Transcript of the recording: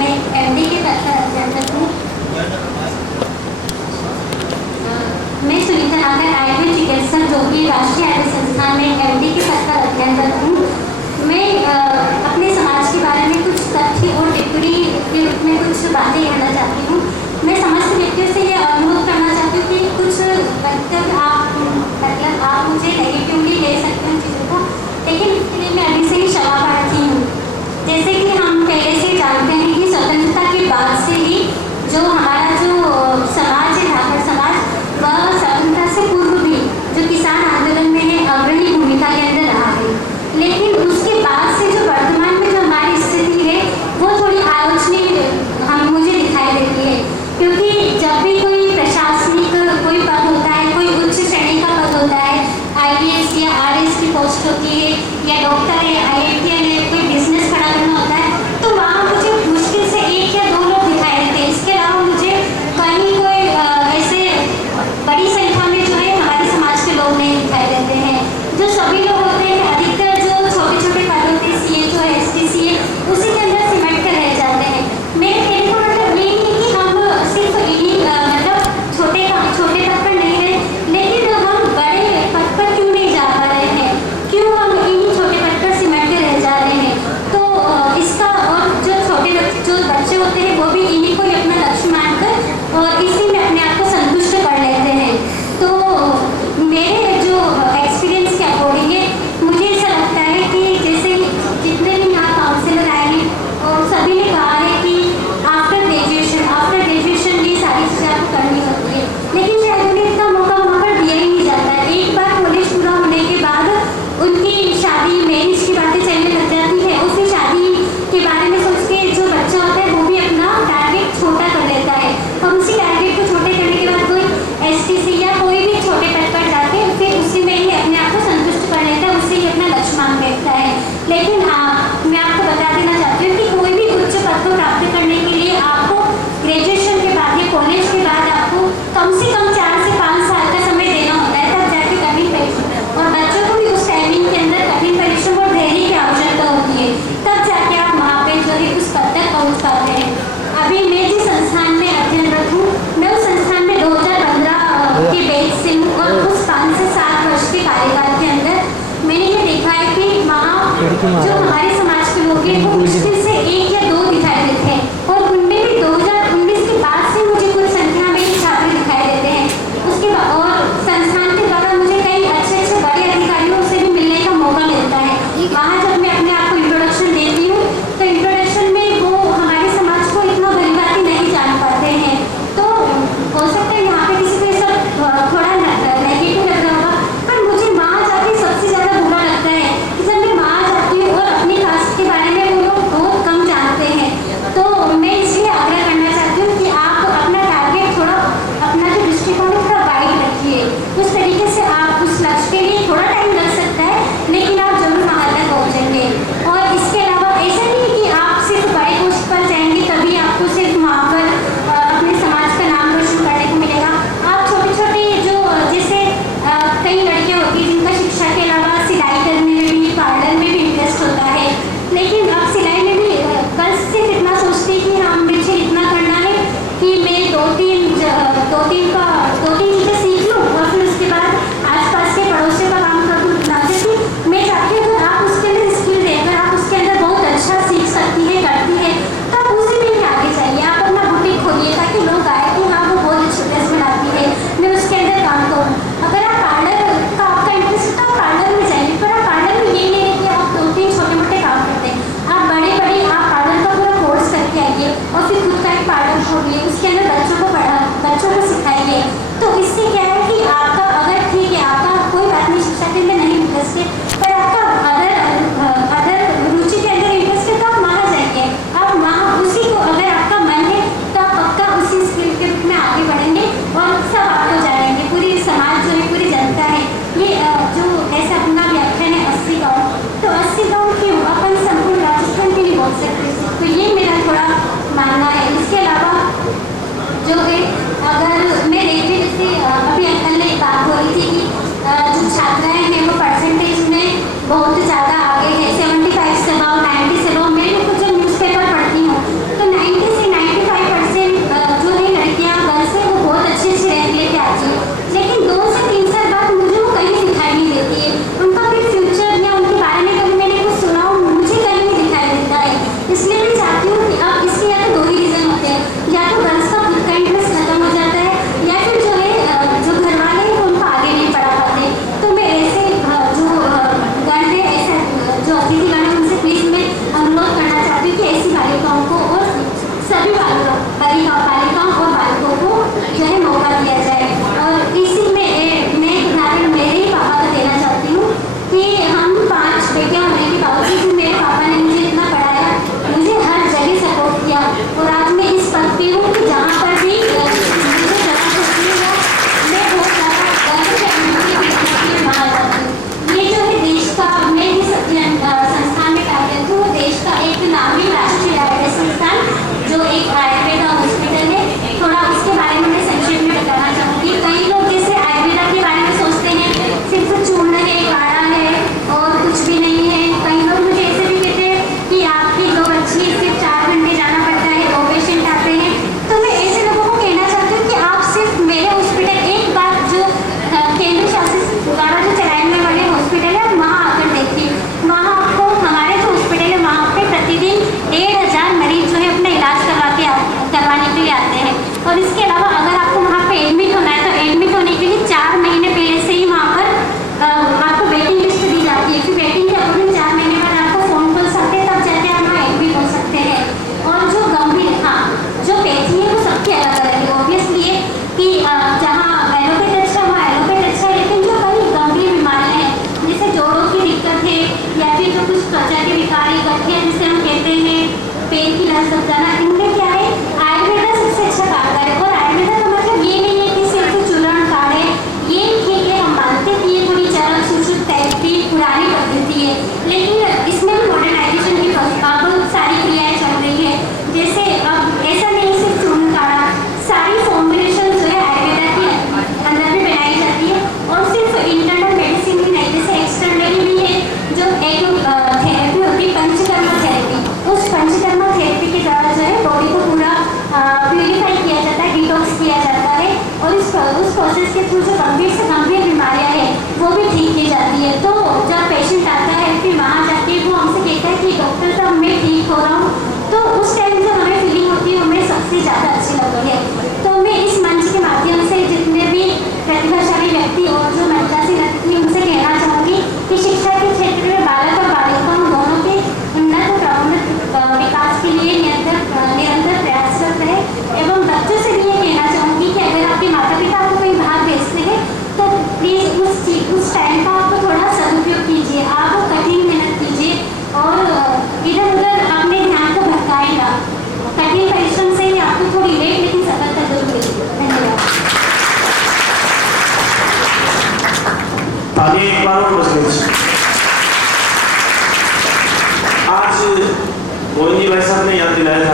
मैं एमडी के पद पर अध्ययनरत हूँ। मैं सुनीता नागर आयुर्वेद चिकित्सक जो कि राष्ट्रीय आयुर्वेद संस्थान में एमडी के पद पर अध्ययनरत हूँ। मैं अपने समाज के बारे में कुछ तथ्य और टिप्पणी के रूप में कुछ बातें कहना चाहती हूँ। मैं समस्त व्यक्तियों से ये अनुरोध करना चाहती हूँ कि कुछ वक्तव्य आप मुझे नेगेटिवली ले सकते हैं चीज़ों को, लेकिन इसके लिए मैं अभी से ही क्षमा प्रार्थी हूँ। जैसे कि हम पहले से जानते हैं कि स्वतंत्रता के बाद से ही जो हमारा जो समाज है, धाकड़ समाज, वह स्वतंत्रता से पूर्व भी जो किसान आंदोलन में है अग्रणी भूमिका के अंदर रहा है, लेकिन उसके बाद से जो वर्तमान में जो हमारी स्थिति है वो थोड़ी आलोचनीय मुझे दिखाई देती है। क्योंकि जब भी कोई प्रशासनिक कोई पद होता है, कोई उच्च श्रेणी का पद होता है, आईएएस या आरएएस की पोस्ट होती है, या डॉक्टर है, आईआईटीएन है, कोई बिजनेस खड़ा करना होता है, तो वहाँ मुझे मुश्किल से एक या दो लोग दिखाई देते हैं। इसके अलावा मुझे कहीं कोई ऐसे बड़ी संख्या में जो है हमारे समाज के लोग नहीं दिखाई देते हैं। जो सभी लोग होते हैं, अधिकतर जो छोटे छोटे पद होते हैं, सीएचओ है, एसटीसी है, उसी के अंदर सिमट कर रह जाते हैं। मेरे कहने का मतलब ये नहीं कि हम सिर्फ इन्हीं मतलब छोटे पद पर नहीं है, लेकिन हम बड़े पद पर क्यों नहीं जा पा रहे हैं, क्यों हम इन्हीं छोटे पद पर सिमट कर रह जा रहे हैं। तो इसका और जो बच्चे होते हैं वो भी इन्हीं को ही अपना लक्ष्य मानकर और इसी में अपने आप को संतुष्ट कर लेते हैं। तो मेरे जो एक्सपीरियंस के अकॉर्डिंग है, मुझे ऐसा लगता है कि जैसे जितने भी यहाँ काउंसिलर आए हैं और सभी ने कहा है कि आफ्टर ग्रेजुएशन ये सारी चीज़ें आपको करनी होती है, लेकिन शायद उन्हें इतना मौका वहाँ पर दिया ही नहीं जाता है। एक बार कॉलेज पूरा होने के बाद उनकी शादी मैरिज की बातें चलने लग जाती है, उसी शादी के बारे में सोच के जो बच्चा होता है वो भी अपना टारगेट छोटा कर लेता है, और उसी टारगेट को छोटे करने के बाद कोई एसटीसी या कोई भी छोटे पद पर जाके फिर उसी में ही अपने आप को संतुष्ट कर लेता है, उसे ही अपना लक्ष्य मान बैठता है। लेकिन मैं आपको बता देना चाहती हूँ कि कोई भी उच्च पद को प्राप्त करने के लिए आपको ग्रेजुएशन के बाद या कॉलेज के बाद आपको कम से कम 4 से 5 साल का समय देना होता है, तब जाके कठिन परिश्रम, और बच्चों को भी उस टाइमिंग के अंदर कठिन परिश्रम और धैर्य की आवश्यकता होती है, तब जाके आप वहाँ पे जो है उस पद तक पहुँच पाते हैं। अभी मैं जिस संस्थान में अध्ययनरत हूँ, मैं उस संस्थान में 2015 के बैच से हूँ, और उस 5 से 7 वर्ष के कार्यकाल के अंदर मैंने ये देखा है कि वहाँ जो हमारे समाज के लोग हैं वो मुश्किल से 1 या 2 दिखाई देते हैं, और उनमें भी 2019 के बाद से मुझे कुछ संख्या में छात्र दिखाई देते हैं। उसके बाद और संस्थान के द्वारा मुझे कई अच्छे बड़े अधिकारियों से भी मिलने का मौका मिलता है। वहाँ जब मैं अपने आप को इंट्रोडक्शन देती हूँ तो इंट्रोडक्शन में वो हमारे समाज को इतना भली भांति नहीं जान पाते हैं, तो हो सकता है यहाँ पे किसी को ये सब थोड़ा नेगेटिव लग रहा होगा, पर मुझे वहाँ जाके सबसे ज़्यादा बुरा लगता है कि जब मैं वहाँ जाती हूँ और अपनी कास्ट के बारे में वो लोग बहुत कम जानते हैं। तो मैं इसलिए आग्रह करना चाहती हूँ कि आप अपना टारगेट थोड़ा, अपना जो दृष्टिकोण है थोड़ा वाइड रखिए, उस तरीके से आप उस लक्ष्य के लिए थोड़ा टाइम लग सकता है, लेकिन आप जरूर वहाँ तक पहुँचेंगे। और इसके अलावा ऐसा नहीं है कि आप सिर्फ बड़े पोस्ट पर जाएंगे तभी आपको सिर्फ वहाँ पर अपने समाज का नाम रोशन करने को मिलेगा। आप छोटे छोटे जो जैसे कई लड़कियाँ होती हैं जिनका शिक्षा के अलावा सिलाई करने में भी, पार्लर में भी इंटरेस्ट होता है, लेकिन अब सिलाई में भी गर्ल्स सिर्फ इतना सोचती है कि हम मुझे इतना करना है कि मैं दो तीन चीज़ें सीख लूँ और फिर उसके बाद आसपास के पड़ोसियों का काम कर दूँ। जैसे मैं चाहती हूँ अगर आप उसके अंदर स्किल देकर आप उसके अंदर बहुत अच्छा सीख सकती है, करती है, तो आप उसी में ही आगे जाइए। आप अपना बुटीक खोलिए ताकि लोग आए कि हाँ वो बहुत अच्छी ड्रेस बनाती है, मैं उसके अंदर काम करूँ। अगर आप पार्लर का आपका इंटरेस्ट है तो आप पार्लर में जाइए, पर आप पार्लर में ये नहीं है कि आप 2-3 छोटे मोटे काम करते हैं, आप बड़े आप पार्लर का पूरा कोर्स करके आइए और फिर खुद का एक पार्लर खोलिए, उसके अंदर बच्चों को सिखाइए। तो इससे क्या है कि आपका अगर ठीक है आपका कोई बात नहीं शिक्षा के अंदर नहीं इंटरेस्ट है, पर आपका अदर रुचि के अंदर इंटरेस्ट है, तो आप वहाँ जाइए, आप वहाँ उसी को अगर आपका मन है तो आप पक्का उसी स्किल के रूप में आगे बढ़ेंगे और सब आपको जानेंगे। पूरी समाज जो है, पूरी जनता है, ये जो ऐसा अपना व्याख्यान है 80 गाँव, तो 80 गाँव क्यों अपन संपूर्ण राजस्थान के लिए बोल सकते हैं, तो ये मेरा थोड़ा मानना है। इसके अलावा जो है अगर मैं देखती जैसे अभी अंकल ने बात बोली थी कि जो छात्राएं हैं वो परसेंटेज में बहुत ज़्यादा आगे है, 75 से अबाव, 90 से अबाव। मैं भी कुछ न्यूज़पेपर पढ़ती हूँ तो 90 या तो गर्ल्स का खुद का इंटरेस्ट खत्म हो जाता है, या फिर जो है जो घर वाले हैं उनको आगे नहीं पढ़ा पाते। तो मैं ऐसे जो गण है, ऐसे जो अतिथिगण है, उनसे प्लीज मैं अनुरोध करना चाहती हूँ कि ऐसी बालिकाओं को और सभी बालिकाओं और बालकों को जो है मौका दिया जाए। और इसी में मैं एक उदाहरण मेरे ही पापा का देना चाहती हूँ कि हम 5 बेटियां होने के बावजूद मेरे पापा ने मुझे इतना पढ़ाया, मुझे हर जगह सपोर्ट किया, और आज मैं इस पद पे हूँ कि जहाँ पर भी मुझे जगह होती है मैं बहुत ज़्यादा गर्व से अपनी वहाँ जाती हूँ। ये जो है देश का, मैं जिस संस्थान में कार्यरत हूँ वो देश का एक नामी राष्ट्रीय आयुर्वेद संस्थान जो एक आयुर्वेदा हॉस्पिटल है। थोड़ा उसके बारे में मैं संक्षेप में बताना चाहूँगी। कई लोग जैसे आयुर्वेदा के बारे में सोचते हैं सिर्फ चूर्ण है, काढ़ा है और कुछ भी नहीं है। कई लोग मुझे ऐसे भी कहते हैं कि आपकी जो बच्ची सिर्फ 4 घंटे जाना पड़ता है, 2 पेशेंट आते हैं। तो मैं ऐसे लोगों को कहना चाहती हूँ कि आप सिर्फ मेरे हॉस्पिटल एक बार जो केंद्र शासित द्वारा जो चलाने वाले हॉस्पिटल है, वहाँ आकर देखिए। वहाँ आपको हमारे जो हॉस्पिटल है वहाँ पे प्रतिदिन 1500 मरीज जो है अपना इलाज करवाने के लिए आते हैं। और इसके अलावा अगर आपको वहाँ पे एडमिट होना है तो एडमिट होने के लिए 4 महीने पहले से ही वहाँ पर आपको वेटिंग लिस्ट दी जाती है। फिर वेटिंग के अकॉर्डिंग 4 महीने बाद आपको फोन कॉल सकते हैं, तब जाके आप वहाँ एडमिट हो सकते हैं। और जो गंभीर जो पैथी है वो सबकी अलग अलग है। ऑब्वियसली है कि जहाँ एलोपैथ अच्छा वहाँ एलोपैथ अच्छा है, लेकिन जो कई गंभीर बीमारियाँ हैं जैसे जोड़ों की दिक्कत है या फिर जो कुछ त्वचा के विकारी गठिया जिसे हम कहते हैं, पेट की लत लग जाना, इनमें क्या है आयुर्वेदा सबसे अच्छा कारगर है। और आयुर्वेदा का मतलब ये नहीं है कि सिर्फ चूर्ण काढ़े, ये ठीक है हम मानते हैं कि ये थोड़ी चरम सूचित टाइप की पुरानी पद्धति है, लेकिन इसमें भी मॉडर्नाइजेशन की बहुत सारी क्रियाएं चल रही है। जैसे अब ऐसा नहीं सिर्फ चूर्ण काढ़ा, सारी फॉर्मुलेशन जो है आयुर्वेदा के अंदर भी बनाई जाती है। और सिर्फ इंटरनल मेडिसिन ही नहीं, जैसे एक्सटर्नली भी है जो एक थेरेपी होती है पंचकर्मा थेरेपी। उस पंचकर्मा थेरेपी के द्वारा जो है बॉडी को पूरा प्यूरिफाई किया जाता है, डिटॉक्स किया जाता है, और उस प्रोसेस के थ्रू जो गंभीर से गंभीर बीमारियां हैं वो भी ठीक की जाती है। तो जब पेशेंट आता है फिर वहाँ जाके वो हमसे कहता है कि डॉक्टर साहब मैं ठीक हो रहा हूँ, तो उस टाइम जो हमें फीलिंग होती है हमें सबसे ज़्यादा अच्छी लगती है। तो मैं इस मंच के माध्यम से जितने भी प्रतिभाशाली व्यक्ति और जो महिला से नर्तकी उनसे कहना चाहूँगी कि शिक्षा के क्षेत्र में बालक और बालिकाओं दोनों के उन्नत और प्रोन्नत विकास के लिए निरंतर प्रयासरत है। एवं बच्चों से भी ये कहना चाहूँगी कि अगर आपके माता पिता आपको कहीं बाहर भेजते हैं तो प्लीज़ उस टाइम का आपको थोड़ा सदुपयोग कीजिए, आप कठिन मेहनत कीजिए और इधर उधर अपने ध्यान को भटकाएगा। कठिन परिश्रम से ही आपको थोड़ी लेट लेकिन सफलता जरूर मिलेगी। धन्यवाद। ताली एक बार और बज गई। आज मोहिनी भाई साहब ने याद दिलाया था